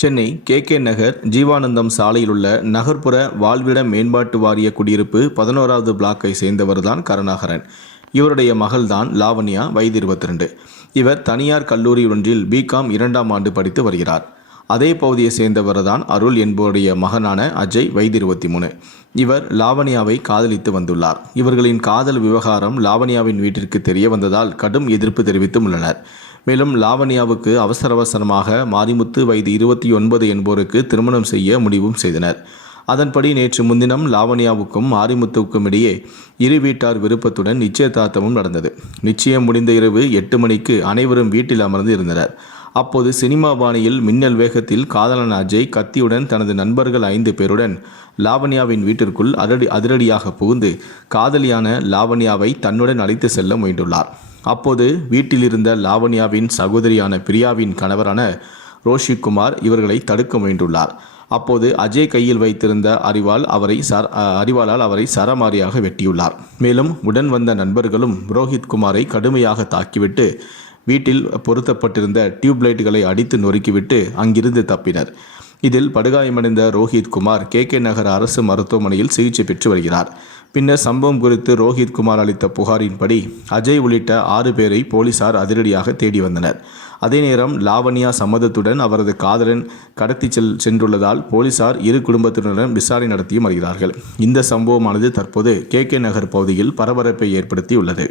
Chennai K K Nagar Jeevanandham சாலையில் உள்ள நகர்ப்புற வாழ்விட மேம்பாட்டு வாரிய குடியிருப்பு பதினோராவது பிளாக்கை சேர்ந்தவர்தான் கருணாகரன். இவருடைய மகள்தான் லாவண்யா வயது இருபத்தி ரெண்டு இவர் தனியார் கல்லூரி ஒன்றில் பிகாம் இரண்டாம் ஆண்டு படித்து வருகிறார். அதே பகுதியை சேர்ந்தவர் தான் அருள் என்பவருடைய மகனான அஜய் வயது இருபத்தி மூணு இவர் லாவண்யாவை காதலித்து வந்துள்ளார். இவர்களின் காதல் விவகாரம் லாவணியாவின் வீட்டிற்கு தெரிய வந்ததால் கடும் எதிர்ப்பு தெரிவித்தும் உள்ளனர். மேலும் லாவண்யாவுக்கு அவசர அவசரமாக மாரிமுத்து வயது இருபத்தி ஒன்பது என்போருக்கு திருமணம் செய்ய முடிவும் செய்தனர். அதன்படி நேற்று முன்தினம் லாவண்யாவுக்கும் மாரிமுத்துவுக்கும் இடையே இரு வீட்டார் விருப்பத்துடன் நிச்சயதார்த்தமும் நடந்தது. நிச்சயம் முடிந்த இரவு எட்டு மணிக்கு அனைவரும் வீட்டில் அமர்ந்து இருந்தனர். அப்போது சினிமா பாணியில் மின்னல் வேகத்தில் காதலன் அஜய் கத்தியுடன் தனது நண்பர்கள் ஐந்து பேருடன் லாவண்யாவின் வீட்டிற்குள் அதிரடி அதிரடியாக புகுந்து காதலியான லாவண்யாவை தன்னுடன் அழைத்து செல்ல முயன்றுள்ளார். அப்போது வீட்டில் இருந்த லாவண்யாவின் சகோதரியான பிரியாவின் கணவரான ரோஷிக்குமார் இவர்களை தடுக்க முயன்றுள்ளார். அப்போது அஜய் கையில் வைத்திருந்த அறிவால் அவரை சர அறிவாளால் அவரை சரமாரியாக வெட்டியுள்ளார். மேலும் உடன் வந்த நண்பர்களும் ரோஹித் குமாரை கடுமையாக தாக்கிவிட்டு வீட்டில் பொருத்தப்பட்டிருந்த டியூப்லைட்டுகளை அடித்து நொறுக்கிவிட்டு அங்கிருந்து தப்பினர். இதில் படுகாயமடைந்த ரோஹித் குமார் கே. கே. நகர் அரசு மருத்துவமனையில் சிகிச்சை பெற்று வருகிறார். பின்னர் சம்பவம் குறித்து ரோஹித் குமார் அளித்த புகாரின்படி அஜய் உள்ளிட்ட ஆறு பேரை போலீசார் அதிரடியாக தேடி வந்தனர். அதே நேரம் லாவண்யா சம்மதத்துடன் அவரது காதலன் கடத்தி செல் சென்றுள்ளதால் போலீசார் இரு குடும்பத்தினருடன் விசாரணை நடத்தியும் வருகிறார்கள். இந்த சம்பவமானது தற்போது கே. கே. நகர் பகுதியில் பரபரப்பை ஏற்படுத்தியுள்ளது.